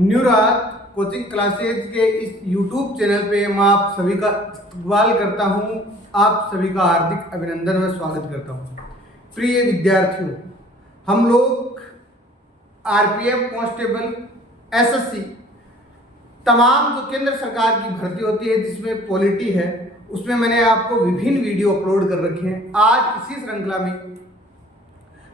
न्यूराज coaching classes के इस YouTube channel पे मैं आप सभी का इस्तकबाल करता हूँ। आप सभी का हार्दिक अभिनंदन व स्वागत करता हूँ। प्रिय विद्यार्थियों, हम लोग आरपीएफ कांस्टेबल, एसएससी, तमाम जो केंद्र सरकार की भर्ती होती है जिसमें पॉलिटी है, उसमें मैंने आपको विभिन्न वीडियो अपलोड कर रखे हैं। आज इसी श्रृंखला में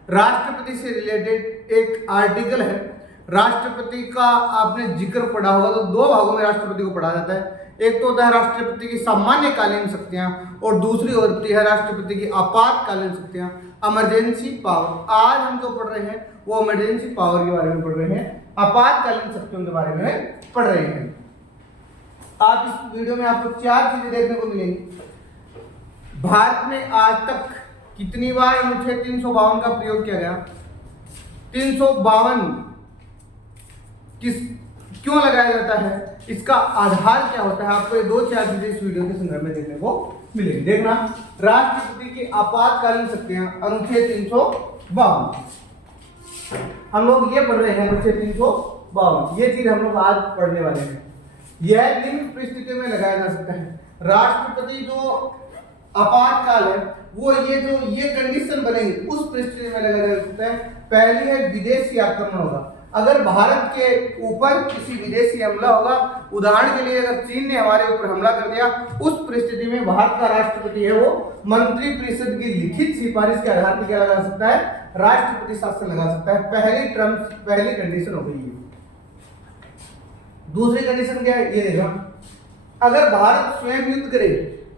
राष्ट्रपति से रिलेटेड एक आर्टिकल है। राष्ट्रपति का आपने जिक्र पढ़ा होगा तो दो भागों में राष्ट्रपति को पढ़ा जाता है। एक तो होता है राष्ट्रपति की सामान्यकालीन शक्तियां और दूसरी होती है राष्ट्रपति की आपातकालीन शक्तियां, इमरजेंसी पावर। आज हम जो पढ़ रहे हैं वो इमरजेंसी पावर के बारे में पढ़ रहे हैं, आपातकालीन शक्तियों के बारे में पढ़ रहे हैं। आप इस वीडियो में आपको चार चीजें देखने को मिलेंगी। भारत में आज तक कितनी बार अनुच्छेद 352 का प्रयोग किया गया? 352 क्यों लगाया जाता है, इसका आधार क्या होता है, आपको ये दो चार चीजें इस वीडियो के संदर्भ में देखने को मिलेगी। देखना, राष्ट्रपति की आपातकालीन शक्तियां, अनुच्छेद 352 हम लोग ये पढ़ रहे हैं। अनुच्छेद 352 ये चीज हम लोग आज पढ़ने वाले हैं। यह निम्न परिस्थितियों में लगाया जा सकता है। राष्ट्रपति जो आपातकाल है वो ये कंडीशन बनेगी उस परिस्थिति में लगाया जा सकता है। पहली है विदेशी आक्रमण होगा। अगर भारत के ऊपर किसी विदेशी हमला होगा, उदाहरण के लिए अगर चीन ने हमारे ऊपर हमला कर दिया, उस परिस्थिति में भारत का राष्ट्रपति है वो मंत्रिपरिषद की लिखित सिफारिश के आधार पर क्या लगा सकता है? राष्ट्रपति शासन लगा सकता है। पहली कंडीशन हो गई है। दूसरी कंडीशन क्या है ये देखा, अगर भारत स्वयं युद्ध करे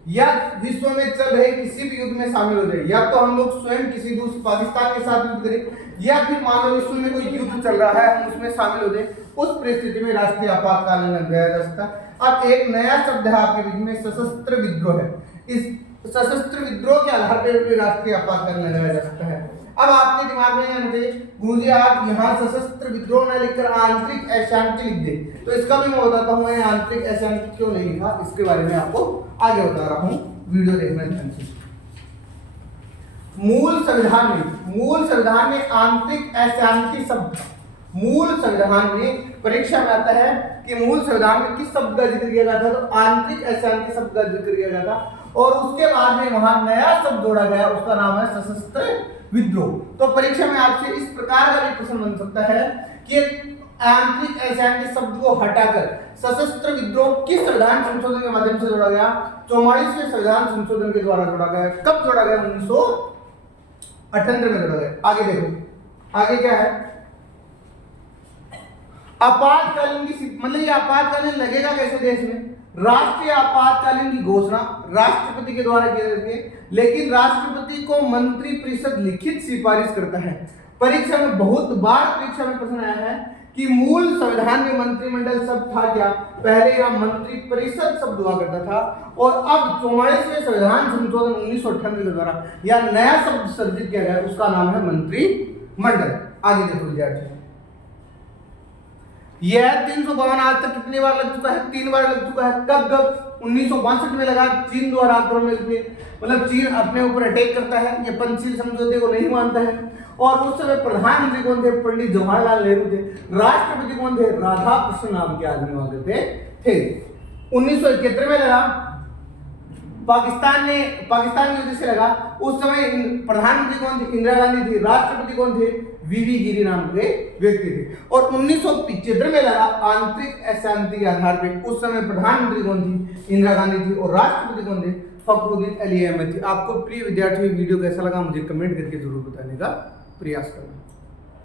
या विश्व में चल रहे किसी भी युद्ध में शामिल हो जाए, या तो हम लोग स्वयं किसी दूसरे पाकिस्तान के साथ युद्ध करें या फिर मान लो विश्व में कोई युद्ध चल रहा है हम उसमें शामिल हो जाए, उस परिस्थिति में राष्ट्रीय आपातकालीन लगाया जा सकता है। अब एक नया शब्द है आपके बीच में, सशस्त्र विद्रोह है। इस सशस्त्र विद्रोह के आधार पर राष्ट्रीय आपातकालीन लगाया जा सकता है। अब आपके दिमाग में आना चाहिए, गुरुजी आप यहाँ सशस्त्र विद्रोह न लिखकर आंतरिक अशांति लिख दे, तो इसका भी मैं बताता हूँ मैं आंतरिक अशांति क्यों नहीं लिखा, इसके बारे में आपको आगे बता रहा हूँ। वीडियो देखना ध्यान से। मूल संविधान में आंतरिक अशांति शब्द, मूल संविधान में परीक्षा में आता है कि मूल संविधान में किस शब्द का जिक्र किया गया था, तो आंतरिक अशांति शब्द का जिक्र किया गया था। और उसके बाद में वहां नया शब्द जोड़ा गया, उसका नाम है सशस्त्र विद्रोह। तो परीक्षा में आपसे इस प्रकार का भी प्रश्न बन सकता है कि आंतरिक अशांति शब्द को हटाकर सशस्त्र विद्रोह किस संविधान संशोधन के माध्यम से जोड़ा गया? 44वें संविधान संशोधन के द्वारा जोड़ा गया। कब जोड़ा गया? 1978 में जोड़ा गया। आगे देखो, आगे क्या है? आपातकालीन की मतलब ये आपातकालीन लगेगा कैसे देश में? राष्ट्रीय आपातकालीन की घोषणा राष्ट्रपति के द्वारा की जाती है, लेकिन राष्ट्रपति को मंत्रिपरिषद लिखित सिफारिश करता है। परीक्षा में बहुत बार परीक्षा में प्रश्न आया है कि मूल संविधान में मंत्रिमंडल शब्द था क्या? पहले यह मंत्रिपरिषद शब्द हुआ करता था और अब 44वें संविधान संशोधन 1998 के द्वारा यह नया शब्द सर्जित किया गया, उसका नाम है मंत्रिमंडल। आगे देखो विद्यार्थी, यह 352 आज तक कितनी बार लग चुका है? 3 बार लग चुका है। कब 1962 में लगा, चीन द्वारा आक्रमण में, मतलब चीन अपने ऊपर अटैक करता है, ये पंचशील समझौते को नहीं मानता है। और उस समय प्रधानमंत्री कौन थे? पंडित जवाहरलाल नेहरू थे। राष्ट्रपति कौन थे? राधाकृष्ण नाम के आदमी वहां थे। 1971 में लगा, पाकिस्तान की वजह से लगा। उस समय प्रधानमंत्री कौन थे? इंदिरा गांधी थी। राष्ट्रपति कौन थे? वीवी गिरी नाम के व्यक्ति थे। और 1975 में लगा आंतरिक अशांति के आधार पर। उस समय प्रधानमंत्री कौन थी? इंदिरा गांधी थी। और राष्ट्रपति कौन थे? फखरुद्दीन अली अहमद थी। आपको प्रिय विद्यार्थी वीडियो कैसा लगा मुझे कमेंट करके जरूर बताने का प्रयास करना।